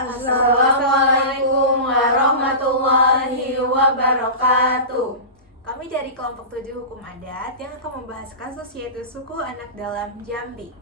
Assalamualaikum warahmatullahi wabarakatuh. Kami dari kelompok 7 Hukum Adat yang akan membahas kasus yaitu suku anak dalam Jambi.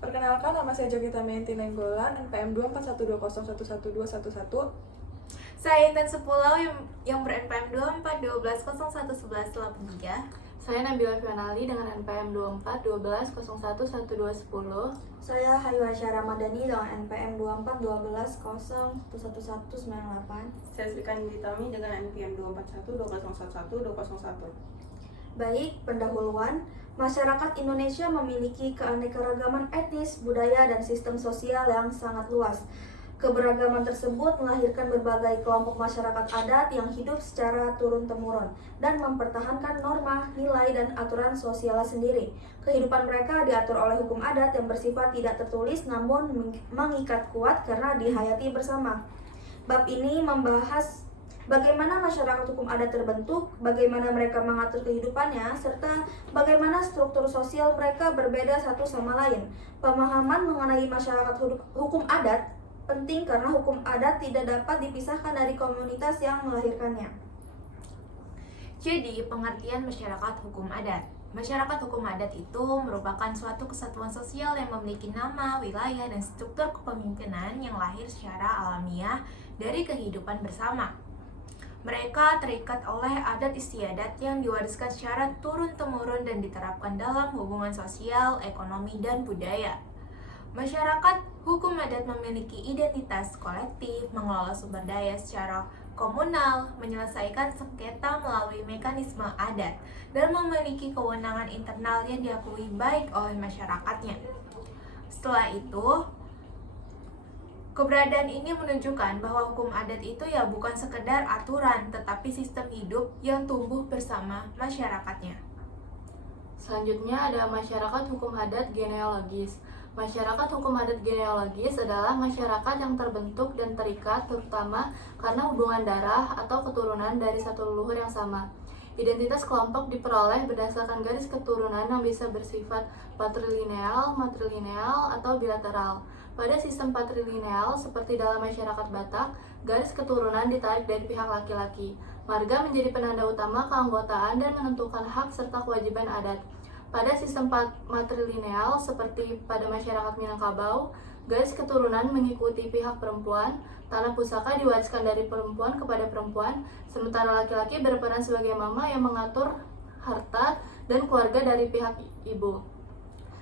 Perkenalkan, nama saya Jogita Menti Nenggolan, NPM 24120111211. Saya Intan Sepulau yang ber-NPM 2412011183. Saya Nabila Fianali dengan NPM 2412011210. Saya Hayu Aisyah Ramadhani dengan NPM 2412011198. Saya Srikandi Ditami dengan NPM 2412011101. Baik, pendahuluan. Masyarakat Indonesia memiliki keanekaragaman etnis, budaya, dan sistem sosial yang sangat luas. Keberagaman tersebut melahirkan berbagai kelompok masyarakat adat yang hidup secara turun-temurun dan mempertahankan norma, nilai, dan aturan sosial sendiri. Kehidupan mereka diatur oleh hukum adat yang bersifat tidak tertulis namun mengikat kuat karena dihayati bersama. Bab ini membahas bagaimana masyarakat hukum adat terbentuk, bagaimana mereka mengatur kehidupannya, serta bagaimana struktur sosial mereka berbeda satu sama lain. Pemahaman mengenai masyarakat hukum adat penting karena hukum adat tidak dapat dipisahkan dari komunitas yang melahirkannya. Jadi, pengertian masyarakat hukum adat. Masyarakat hukum adat itu merupakan suatu kesatuan sosial yang memiliki nama, wilayah, dan struktur kepemimpinan yang lahir secara alamiah dari kehidupan bersama. Mereka terikat oleh adat istiadat yang diwariskan secara turun-temurun dan diterapkan dalam hubungan sosial, ekonomi, dan budaya. Masyarakat hukum adat memiliki identitas kolektif, mengelola sumber daya secara komunal, menyelesaikan sengketa melalui mekanisme adat, dan memiliki kewenangan internal yang diakui baik oleh masyarakatnya. Setelah itu, keberadaan ini menunjukkan bahwa hukum adat itu ya bukan sekedar aturan, tetapi sistem hidup yang tumbuh bersama masyarakatnya. Selanjutnya ada masyarakat hukum adat genealogis. Masyarakat hukum adat genealogis adalah masyarakat yang terbentuk dan terikat terutama karena hubungan darah atau keturunan dari satu leluhur yang sama. Identitas kelompok diperoleh berdasarkan garis keturunan yang bisa bersifat patrilineal, matrilineal, atau bilateral. Pada sistem patrilineal, seperti dalam masyarakat Batak, garis keturunan ditarik dari pihak laki-laki. Marga menjadi penanda utama keanggotaan dan menentukan hak serta kewajiban adat. Pada sistem matrilineal, seperti pada masyarakat Minangkabau, garis keturunan mengikuti pihak perempuan, tanah pusaka diwariskan dari perempuan kepada perempuan, sementara laki-laki berperan sebagai mama yang mengatur harta dan keluarga dari pihak ibu.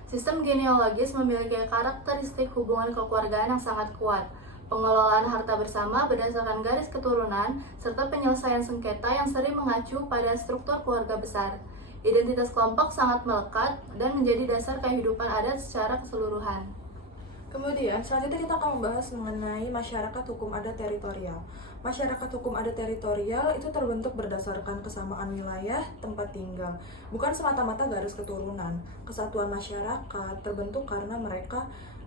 Sistem genealogis memiliki karakteristik hubungan kekeluargaan yang sangat kuat, pengelolaan harta bersama berdasarkan garis keturunan, serta penyelesaian sengketa yang sering mengacu pada struktur keluarga besar. Identitas kelompok sangat melekat dan menjadi dasar kehidupan adat secara keseluruhan. Kemudian, selanjutnya kita akan membahas mengenai masyarakat hukum adat teritorial. Masyarakat hukum adat teritorial itu terbentuk berdasarkan kesamaan wilayah tempat tinggal, bukan semata-mata garis keturunan. Kesatuan masyarakat terbentuk karena mereka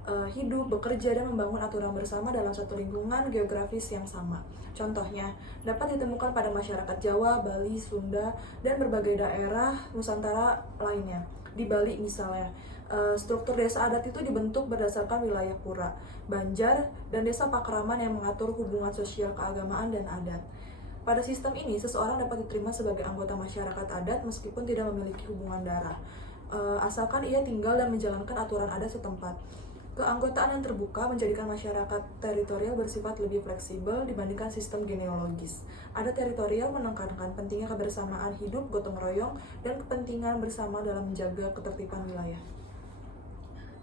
hidup, bekerja, dan membangun aturan bersama dalam satu lingkungan geografis yang sama. Contohnya, dapat ditemukan pada masyarakat Jawa, Bali, Sunda, dan berbagai daerah Nusantara lainnya. Di Bali misalnya, struktur desa adat itu dibentuk berdasarkan wilayah pura, banjar, dan desa pakraman yang mengatur hubungan sosial keagamaan dan adat. Pada sistem ini, seseorang dapat diterima sebagai anggota masyarakat adat meskipun tidak memiliki hubungan darah, asalkan ia tinggal dan menjalankan aturan adat setempat. Keanggotaan yang terbuka menjadikan masyarakat teritorial bersifat lebih fleksibel dibandingkan sistem genealogis. Adat teritorial menekankan pentingnya kebersamaan hidup, gotong royong, dan kepentingan bersama dalam menjaga ketertiban wilayah.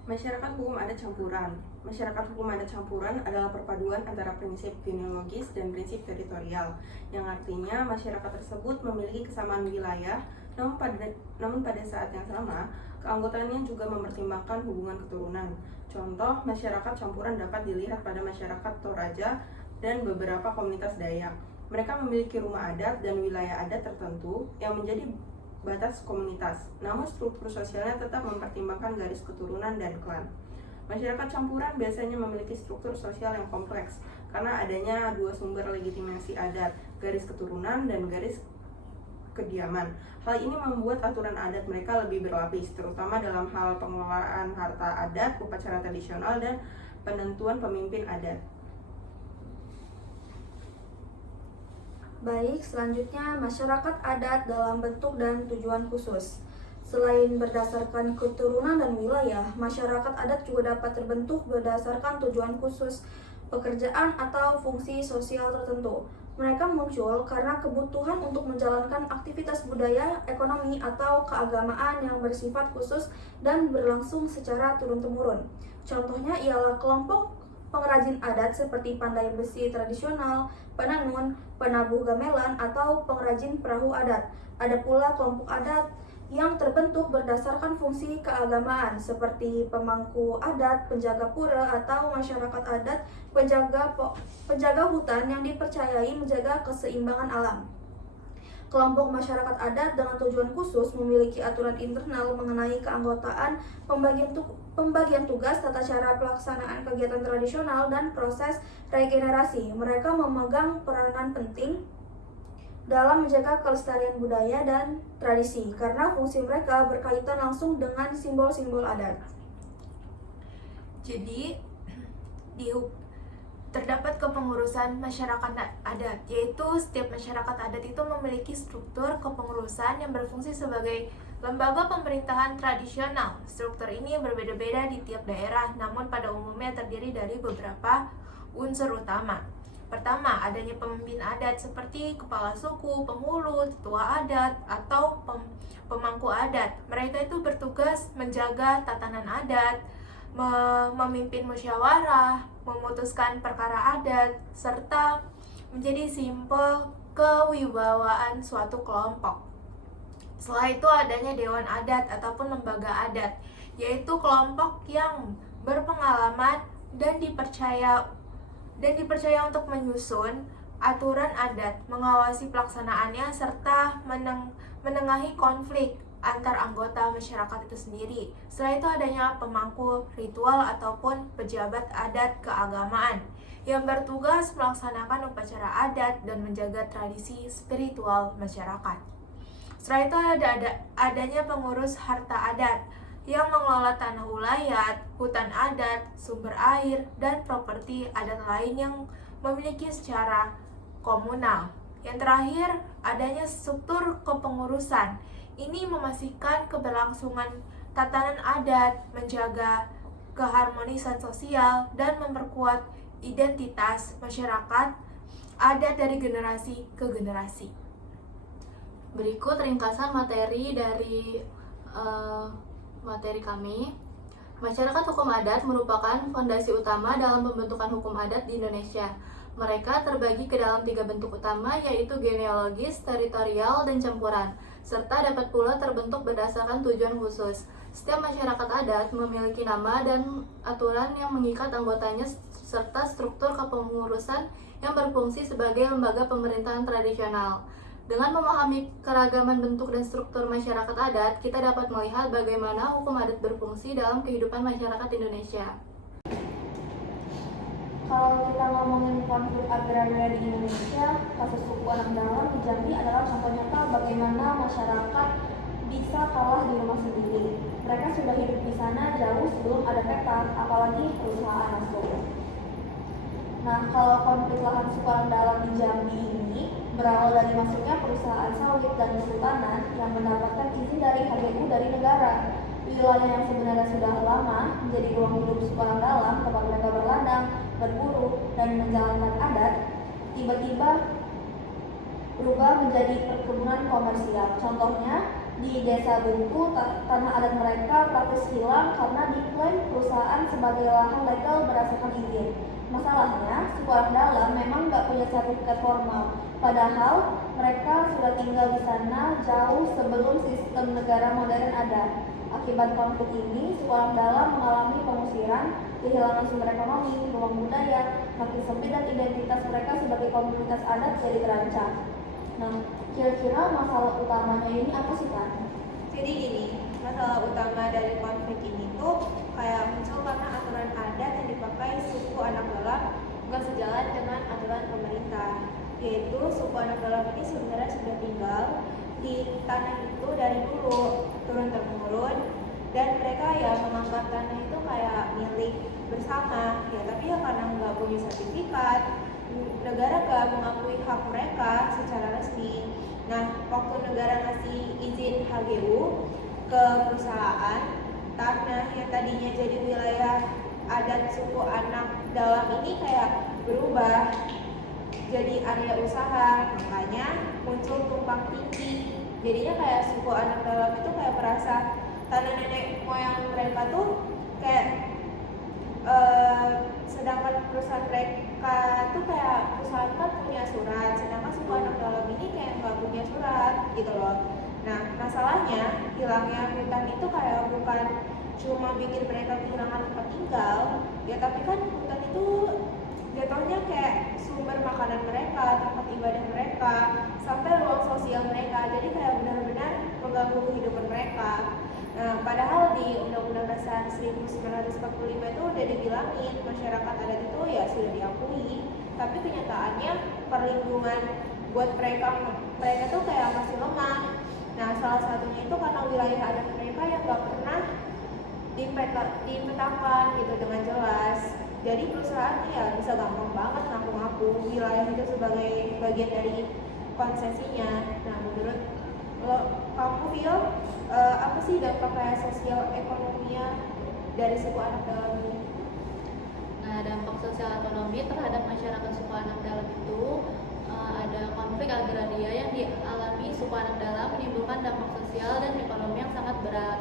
Masyarakat hukum adat campuran. Masyarakat hukum adat campuran adalah perpaduan antara prinsip genealogis dan prinsip teritorial, yang artinya masyarakat tersebut memiliki kesamaan wilayah, namun pada saat yang sama, keanggotaannya juga mempertimbangkan hubungan keturunan. Contoh, masyarakat campuran dapat dilihat pada masyarakat Toraja dan beberapa komunitas Dayak. Mereka memiliki rumah adat dan wilayah adat tertentu yang menjadi batas komunitas, namun struktur sosialnya tetap mempertimbangkan garis keturunan dan klan. Masyarakat campuran biasanya memiliki struktur sosial yang kompleks karena adanya dua sumber legitimasi adat, garis keturunan dan garis kediaman. Hal ini membuat aturan adat mereka lebih berlapis, terutama dalam hal pengelolaan harta adat, upacara tradisional, dan penentuan pemimpin adat. Baik, selanjutnya masyarakat adat dalam bentuk dan tujuan khusus. Selain berdasarkan keturunan dan wilayah, masyarakat adat juga dapat terbentuk berdasarkan tujuan khusus, pekerjaan atau fungsi sosial tertentu. Mereka muncul karena kebutuhan untuk menjalankan aktivitas budaya, ekonomi, atau keagamaan yang bersifat khusus dan berlangsung secara turun-temurun. Contohnya ialah kelompok pengrajin adat seperti pandai besi tradisional, penenun, penabuh gamelan, atau pengrajin perahu adat. Ada pula kelompok adat yang terbentuk berdasarkan fungsi keagamaan seperti pemangku adat, penjaga pura, atau masyarakat adat penjaga hutan yang dipercayai menjaga keseimbangan alam. Kelompok masyarakat adat dengan tujuan khusus memiliki aturan internal mengenai keanggotaan, pembagian tugas, tata cara pelaksanaan kegiatan tradisional, dan proses regenerasi. Mereka memegang peranan penting dalam menjaga kelestarian budaya dan tradisi karena fungsi mereka berkaitan langsung dengan simbol-simbol adat. Jadi, terdapat kepengurusan masyarakat adat, yaitu setiap masyarakat adat itu memiliki struktur kepengurusan yang berfungsi sebagai lembaga pemerintahan tradisional. Struktur ini berbeda-beda di tiap daerah, namun pada umumnya terdiri dari beberapa unsur utama. Pertama, adanya pemimpin adat seperti kepala suku, penghulu, tetua adat, atau pemangku adat. Mereka itu bertugas menjaga tatanan adat, memimpin musyawarah, memutuskan perkara adat, serta menjadi simbol kewibawaan suatu kelompok. Setelah itu adanya dewan adat ataupun lembaga adat, yaitu kelompok yang berpengalaman dan dipercaya untuk menyusun aturan adat, mengawasi pelaksanaannya, serta menengahi konflik antar anggota masyarakat itu sendiri. Setelah itu adanya pemangku ritual ataupun pejabat adat keagamaan yang bertugas melaksanakan upacara adat dan menjaga tradisi spiritual masyarakat. Setelah itu adanya pengurus harta adat yang mengelola tanah ulayat, hutan adat, sumber air, dan properti adat lain yang memiliki secara komunal. Yang terakhir, adanya struktur kepengurusan. Ini memastikan keberlangsungan tatanan adat, menjaga keharmonisan sosial, dan memperkuat identitas masyarakat adat dari generasi ke generasi. Berikut ringkasan materi dari materi kami. Masyarakat hukum adat merupakan fondasi utama dalam pembentukan hukum adat di Indonesia. Mereka terbagi ke dalam 3 bentuk utama, yaitu genealogis, teritorial, dan campuran, serta dapat pula terbentuk berdasarkan tujuan khusus. Setiap masyarakat adat memiliki nama dan aturan yang mengikat anggotanya, serta struktur kepengurusan yang berfungsi sebagai lembaga pemerintahan tradisional. Dengan memahami keragaman bentuk dan struktur masyarakat adat, kita dapat melihat bagaimana hukum adat berfungsi dalam kehidupan masyarakat Indonesia. Kalau kita ngomongin konflik agraria di Indonesia, kasus suku anak dalam di Jambi adalah contoh nyata bagaimana masyarakat bisa kalah di rumah sendiri. Mereka sudah hidup di sana jauh sebelum ada peta, apalagi perusahaan masuk. Nah, kalau konflik lahan suku anak dalam di Jambi ini berawal dari masuknya perusahaan sawit dan kesultanan yang mendapatkan izin dari HGU dari negara. Wilayah yang sebenarnya sudah lama menjadi ruang hidup suku anak dalam tempat mereka berladang, berburu, dan menjalankan adat, tiba-tiba berubah menjadi perkebunan komersial. Contohnya, di Desa Buntu, tanah adat mereka praktis hilang karena diklaim perusahaan sebagai lahan legal berdasarkan izin. Masalahnya, suku anak dalam memang nggak punya sertifikat formal, padahal mereka sudah tinggal di sana jauh sebelum sistem negara modern ada. Akibat konflik ini, suku anak dalam mengalami pengusiran, kehilangan sumber ekonomi, ruang budaya, makin sempit, dan identitas mereka sebagai komunitas adat jadi terancam. Nah, kira-kira masalah utamanya ini apa sih, Kan? Jadi gini, masalah utama dari konflik ini tuh kayak muncul karena aturan adat yang dipakai suku anak dalam bukan sejalan dengan aturan pemerintah. Yaitu suku anak dalam ini sebenarnya sudah tinggal di tanah itu dari dulu turun-temurun, dan mereka ya menganggap tanah itu kayak milik bersama ya, tapi ya karena nggak punya sertifikat, negara gak mengakui hak mereka secara resmi. Nah, waktu negara ngasih izin HGU ke perusahaan, tanah yang tadinya jadi wilayah adat suku anak dalam ini kayak berubah jadi area usaha, makanya muncul tumpang tindih. Jadinya kayak suku anak dalam itu kayak merasa tanah nenek moyang mereka tuh kayak sedangkan perusahaan mereka tuh kayak perusahaan kan punya surat, sedangkan suku anak dalam ini kayak nggak punya surat gitu loh. Nah, masalahnya hilangnya hutan itu kayak bukan cuma bikin mereka kehilangan tempat tinggal, ya tapi kan hutan itu jatuhnya kayak sumber makanan mereka, tempat ibadah mereka, sampai ruang sosial mereka. Jadi kayak benar-benar mengganggu kehidupan mereka. Nah, padahal di Undang-Undang Dasar 1945 itu udah dibilangin masyarakat adat itu ya sudah diakui, tapi kenyataannya perlindungan buat mereka tuh kayak masih lemah. Nah, salah satunya itu karena wilayah adat mereka yang gak pernah dipetakan gitu dengan jelas. Jadi perusahaan ya bisa gampang banget ngaku-ngaku wilayah itu sebagai bagian dari konsesinya. Nah, menurut lo, kamu Phil, apa sih dampak kayak sosial ekonominya dari suku anak dalam ini? Nah, dampak sosial ekonomi terhadap masyarakat suku anak dalam itu ada konflik agraria yang dialami suku anak dalam, menimbulkan dampak sosial dan ekonomi yang sangat berat.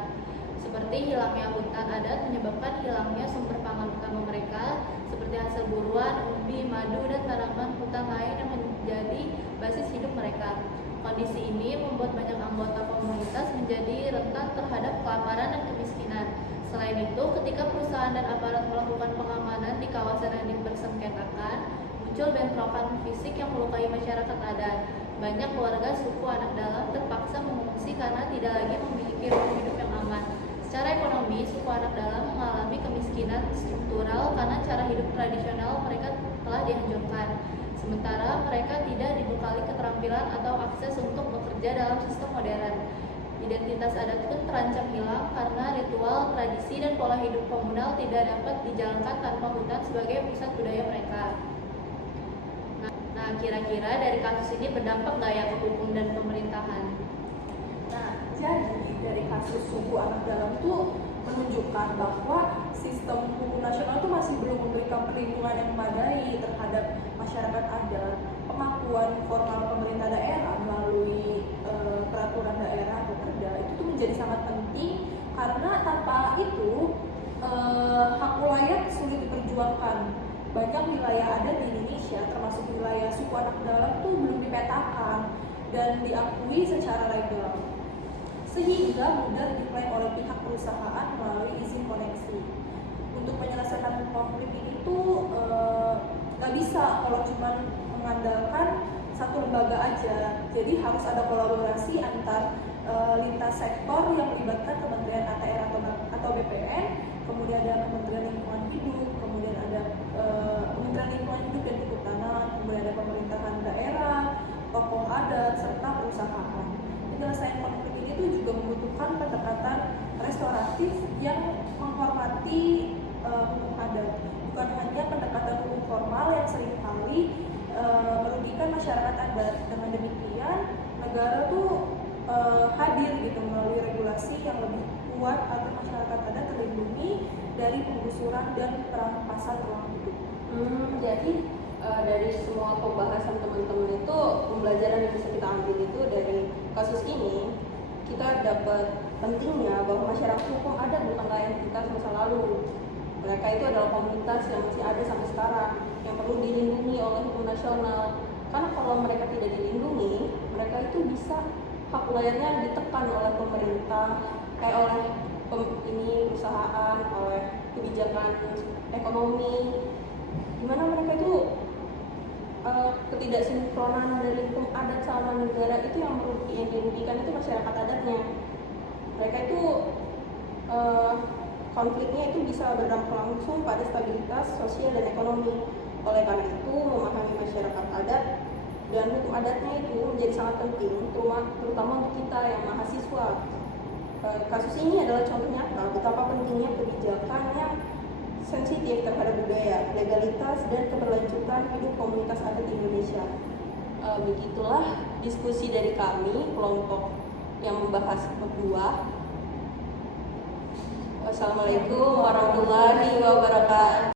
Seperti hilangnya hutan adat menyebabkan hilangnya sumber pangan utama mereka seperti hasil buruan, umbi, madu, dan tanaman hutan lain yang menjadi basis hidup mereka. Kondisi ini membuat banyak anggota komunitas menjadi rentan terhadap kelaparan dan kemiskinan. Selain itu, ketika perusahaan dan aparat melakukan pengamanan di kawasan yang dipersengketakan, muncul bentrokan fisik yang melukai masyarakat adat. Banyak keluarga suku anak dalam terpaksa mengungsi karena tidak lagi memiliki ruang hidup yang aman. Secara ekonomi, suku anak dalam mengalami kemiskinan struktural karena cara hidup tradisional mereka telah dihancurkan. Sementara mereka tidak dibekali keterampilan atau akses untuk bekerja dalam sistem modern. Identitas adat pun terancam hilang karena ritual, tradisi, dan pola hidup komunal tidak dapat dijalankan tanpa hutan sebagai pusat budaya mereka. Nah, kira-kira dari kasus ini berdampak nggak ya ke hukum dan pemerintahan? Nah, jadi dari kasus suku anak dalam itu menunjukkan bahwa sistem hukum nasional itu masih belum memberikan perlindungan yang memadai terhadap masyarakat adat. Pengakuan formal pemerintah daerah melalui peraturan daerah atau perda itu tuh menjadi sangat penting karena tanpa itu hak wilayah sulit diperjuangkan. Banyak wilayah adat di Indonesia termasuk wilayah suku anak dalam tuh belum dipetakan dan diakui secara legal, sehingga mudah diklaim oleh pihak perusahaan melalui izin koneksi. Untuk menyelesaikan konflik ini tuh nggak bisa kalau cuma mengandalkan satu lembaga aja. Jadi harus ada kolaborasi antar lintas sektor yang melibatkan Kementerian ATR atau BPN, kemudian ada Kementerian Lingkungan Hidup, kemudian ada Kementerian Lingkungan Hidup dan Kehutanan, kemudian ada pemerintahan daerah, tokoh adat, serta perusahaan. Penyelesaian konflik ini tuh juga membutuhkan pendekatan restoratif yang menghormati hukum adat, bukan hanya pendekatan hukum formal yang seringkali merugikan masyarakat adat. Dengan demikian, negara tuh hadir gitu melalui regulasi yang lebih kuat agar masyarakat adat terlindungi dari penggusuran dan perampasan ruang hidup. Jadi dari semua pembahasan teman-teman itu, pembelajaran yang bisa kita ambil itu dari kasus ini, kita dapat pentingnya bahwa masyarakat hukum adat bukanlah entitas masa lalu. Mereka itu adalah komunitas yang masih ada sampai sekarang, yang perlu dilindungi oleh hukum nasional. Karena kalau mereka tidak dilindungi, mereka itu bisa hak wilayahnya ditekan oleh pemerintah, oleh perusahaan, oleh kebijakan ekonomi, dimana mereka itu ketidaksinkronan dari hukum adat sama negara itu yang dirugikan itu masyarakat adatnya. Mereka itu konfliknya itu bisa berdampak langsung pada stabilitas sosial dan ekonomi. Oleh karena itu, memahami masyarakat adat dan hukum adatnya itu menjadi sangat penting, terutama untuk kita yang mahasiswa. Kasus ini adalah contoh nyata betapa pentingnya kebijakan yang sensitif terhadap budaya, legalitas, dan keberlanjutan hidup komunitas adat Indonesia. Begitulah diskusi dari kami, kelompok yang membahas bab 2. Wassalamualaikum warahmatullahi wabarakatuh.